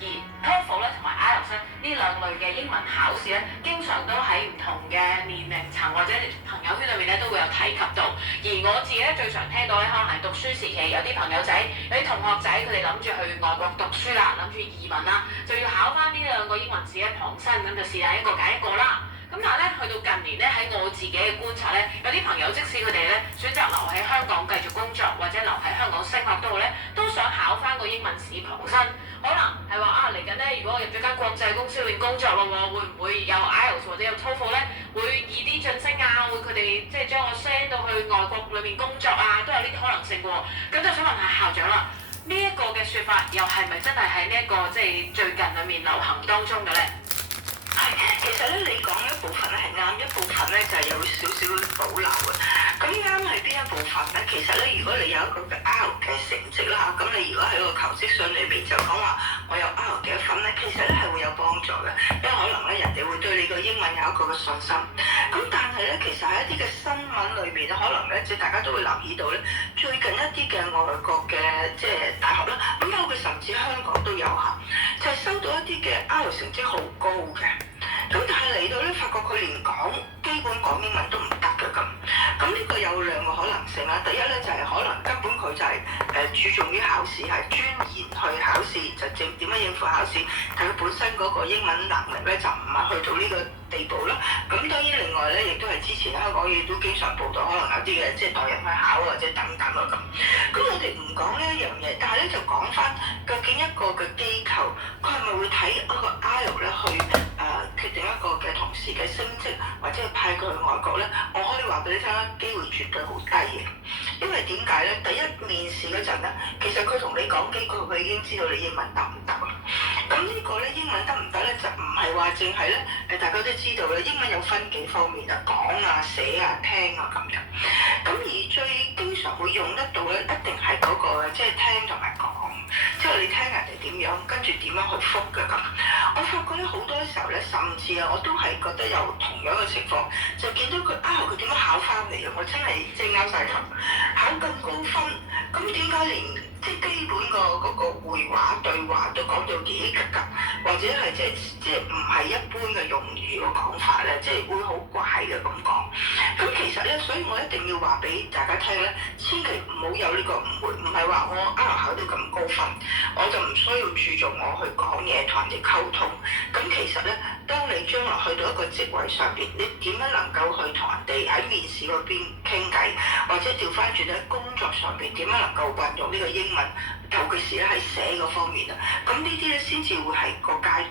而 TOEFL 咧同埋 IELTS 呢兩類嘅英文考試咧，經常都喺唔同嘅年齡層或者朋友圈裏面咧都會有提及到。而我自己咧最常聽到咧，可能係讀書時期有啲朋友仔、有啲同學仔，佢哋諗住去外國讀書啦，諗住移民啦，就要考翻呢兩個英文試喺旁身，咁就是但一個揀一個啦。咁但係咧，去到近年咧，喺我自己嘅觀察咧，有啲朋友即使佢哋咧選擇留喺香港繼續工作，或者留喺香港升學都好咧，都想考翻個英文試旁身。可能係話啊，嚟緊咧，如果我入咗間國際公司裏面工作咯喎，會唔會有 IELTS 或者有 TOEFL 咧？會易啲晉升啊？會佢哋即係將我 send 到去外國裏面工作啊？都有呢啲可能性喎。咁就想問下校長啦，呢一個嘅説法又係咪真係喺呢一個即係最近裏面流行當中嘅咧？其實咧你講一部分咧係啱，一部分咧就係有少少保留嘅。咁啱係邊一部分咧？其實咧，如果你有一個嘅 IELTS 嘅成績啦，咁你如果喺個求職信裏面就講話我有 IELTS 幾多分咧，其實咧係會有幫助嘅，因為可能咧人哋會對你個英文有一個嘅信心。咁但係咧，其實喺一啲嘅新聞裏面咧，可能咧即係大家都會留意到咧，最近一啲嘅外國嘅即係大學啦，咁包括甚至香港都有嚇，就係收到一啲嘅 IELTS 成績好高嘅。咁但係嚟到咧，發覺佢連基本講英文都唔得嘅咁。咁呢個有兩個可能性啦。第一咧就係可能根本佢就係注重於考試，係專研去考試，就正點樣應付考試。但佢本身嗰個英文能力咧就唔係去到呢個地步啦。咁當然另外咧，亦都係之前香港亦都經常報道，可能有啲嘅即係代人去考或者等等啊咁。咁我哋唔講呢一樣嘢，但係咧就講翻究竟一個嘅機構，佢係咪會睇一個 IELTS 咧去決定一個嘅同事嘅升職，或者係派佢去外國咧？我可以話俾你聽啦，機會絕對好低嘅。因為點解咧？第一，面試嗰陣咧，其實佢同你講幾句，佢已經知道你英文得唔得啦。咁呢個咧，英文得唔得咧，就唔係話淨係咧大家都知道咧，英文有分幾方面啊，講啊、寫啊、聽啊咁樣。咁而最經常會用得到咧，一定係嗰個即係聽同埋講，即係你聽人哋點樣，跟住點樣去覆嘅咁。我發覺咧好多時候咧，甚至啊，我都係覺得有同樣嘅情況，就見到佢佢點樣考翻嚟啊！我真係即係拗晒頭，考咁高分，咁點解連即係基本嗰個會話對話都講到幾吉吉，或者係即係唔係一般嘅用語個講法咧，即係會好怪嘅咁講。咁其實咧，所以我一定要話俾大家聽咧，千祈唔好有呢個誤會，唔係話我考到咁高分，我就唔需要注重我去講嘢同人哋溝通。咁其實咧，當你將來去到一個職位上邊，你點樣能夠去同人哋喺面試嗰邊傾偈，或者調翻轉喺工作上邊點樣能夠運用呢個英文，尤其是咧喺寫嗰方面啊，咁呢啲咧先至會係個階段